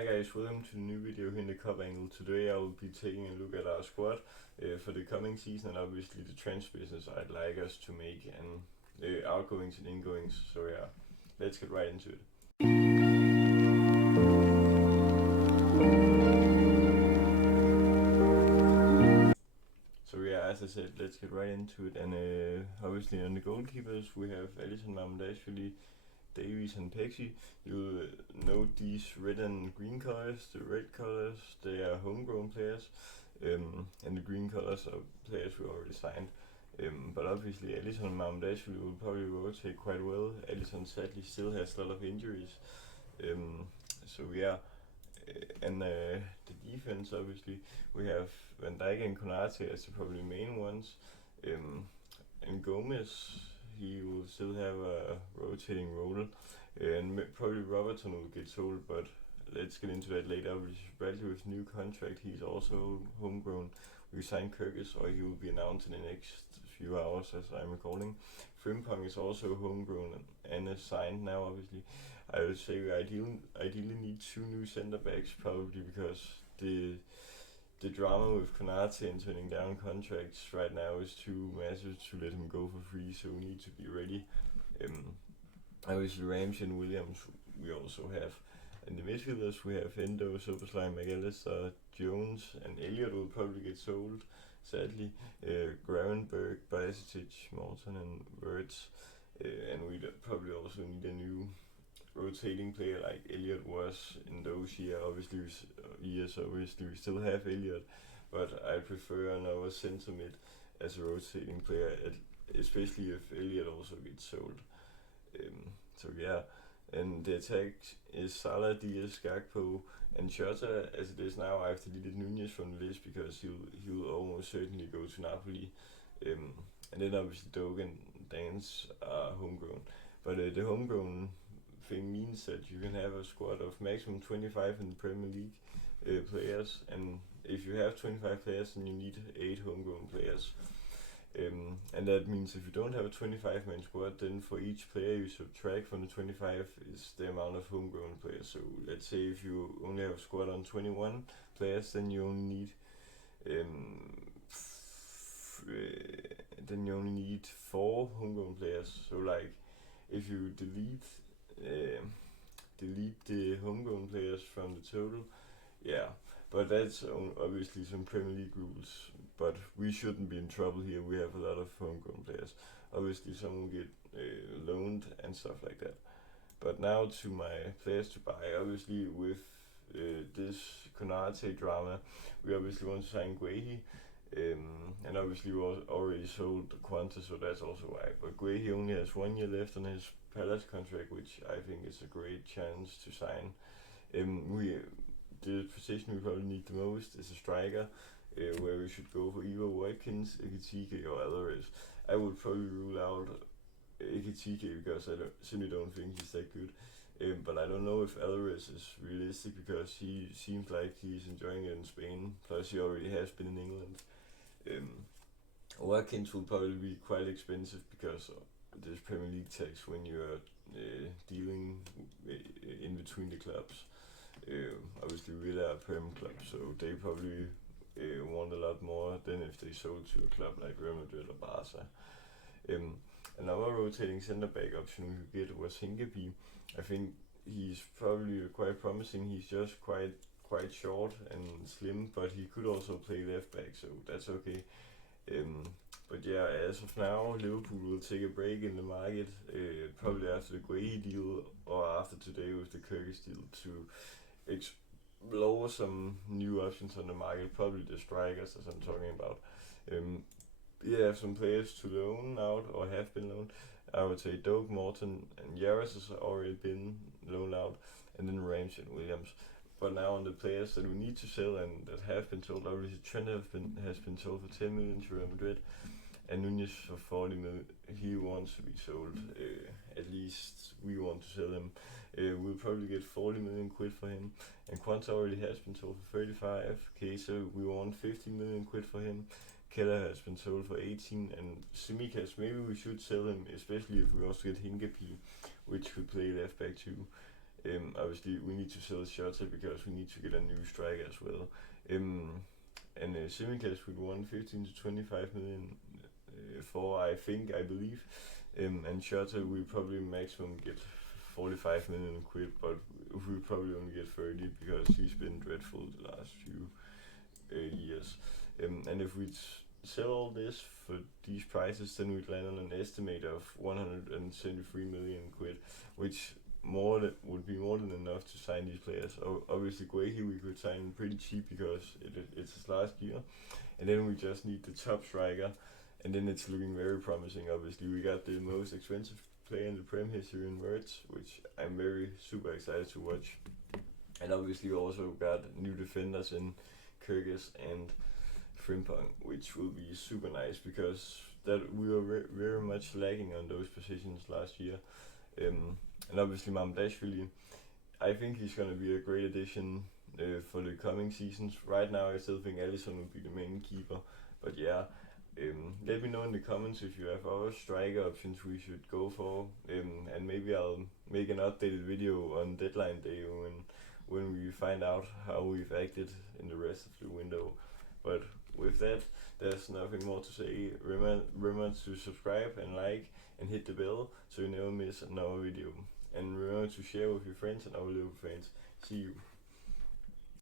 Hi guys, welcome to the new video here in the Cup Angle. Today I will be taking a look at our squad for the coming season and obviously the transfer business I'd like us to make and outgoings and ingoings. So yeah, let's get right into it. So yeah, as I said, let's get right into it. And obviously on the goalkeepers we have Alisson, Mamdashvili, Davies and Pexi. You'll note these red and green colors. The red colors, they are homegrown players, and the green colors are players we already signed. But obviously Alisson and Mamdashvili will probably rotate quite well. Alisson sadly still has a lot of injuries. So yeah, and the defense, obviously we have Van Dijk and Konate as the probably main ones. And Gomez, he will still have a rotating role, and probably Robertson will get sold, but let's get into that later. Bradley with new contract, he's also homegrown. We signed Kyrgyz, or he will be announced in the next few hours as I'm recording. Frimpong is also homegrown and is signed now, obviously. I would say we ideally need 2 new center backs, probably because the drama with Konate and turning down contracts right now is too massive to let him go for free, so we need to be ready. Obviously Ramsey and Williams we also have. In the midfielders we have Endo, Soboslai, McAllister, Jones and Elliot will probably get sold, sadly. Gravenberg, Bajcetic, Morton and Wirtz. And we probably also need a new rotating player like Elliot was in those years. Obviously we still have Elliot, but I prefer another centre mid as a rotating player, especially if Elliot also gets sold. So yeah, and the attack is Salah, Diaz, Gakpo and Jota. As it is now, I've deleted Nunez from the list because he'll almost certainly go to Napoli. And then obviously Dogan and Dance are homegrown, but the homegrown thing means that you can have a squad of maximum 25 in the Premier League players, and if you have 25 players then you need 8 homegrown players. And that means if you don't have a 25-man squad, then for each player you subtract from the 25 is the amount of homegrown players. So let's say if you only have a squad on 21 players, then you only need 4 homegrown players. So like if you delete the homegrown players from the total, yeah, but that's obviously some Premier League rules, but we shouldn't be in trouble here. We have a lot of homegrown players. Obviously some will get loaned and stuff like that. But now to my players to buy. Obviously with this Konate drama, we obviously want to sign Guehi, and obviously we already sold Quanta, so that's also why. But Guehi only has 1 year left on his Palace contract, which I think is a great chance to sign. The position we probably need the most is a striker, where we should go for either Watkins, Ekitike or Alvarez. I would probably rule out Ekitike because I simply don't think he's that good. But I don't know if Alvarez is realistic because he seems like he's enjoying it in Spain, plus he already has been in England. Watkins will probably be quite expensive because there's Premier League tax when you're dealing in between the clubs. Obviously Villa are Prem club, so they probably want a lot more than if they sold to a club like Real Madrid or Barca. Another rotating centre back option we could get was Hinkeby. I think he's probably quite promising. He's just quite short and slim, but he could also play left back, so that's okay. But yeah, as of now, Liverpool will take a break in the market, probably after the Guehi deal or after today with the Kyrgyz deal, to explore some new options on the market, probably the strikers as I'm talking about. We have some players to loan out or have been loaned. I would say Doak, Morton and Yaris has already been loaned out, and then Ramsey and Williams. But now on the players that we need to sell and that have been sold, obviously Trent has been sold for 10 million to Real Madrid, and Nunez for 40 million. He wants to be sold. At least we want to sell him. We'll probably get 40 million quid for him, and Quanta already has been sold for 35k, so we want 50 million quid for him. Keller has been sold for 18, and Tsimikas, maybe we should sell him, especially if we also get Hinkeby, which could play left back too. Obviously, we need to sell Shota because we need to get a new striker as well. And Simicast would want 15 to 25 million for, I believe. And Shota we probably maximum get 45 million quid, but we probably only get 30 because he's been dreadful the last few years. And if we sell all this for these prices, then we'd land on an estimate of 173 million quid, which would be more than enough to sign these players. Obviously, Guehi we could sign pretty cheap because it's his last year, and then we just need the top striker, and then it's looking very promising. Obviously, we got the most expensive player in the Prem history in Words, which I'm very super excited to watch. And obviously, we also got new defenders in Kyrgyz and Frimpong, which will be super nice because that we were very much lacking on those positions last year. And obviously Mamdashvili, I think he's going to be a great addition for the coming seasons. Right now I still think Alisson will be the main keeper, but yeah, let me know in the comments if you have other striker options we should go for, and maybe I'll make an updated video on deadline day when we find out how we've acted in the rest of the window. But with that, there's nothing more to say. Remember to subscribe and like and hit the bell so you never miss another video. And remember to share with your friends and our little friends. See you.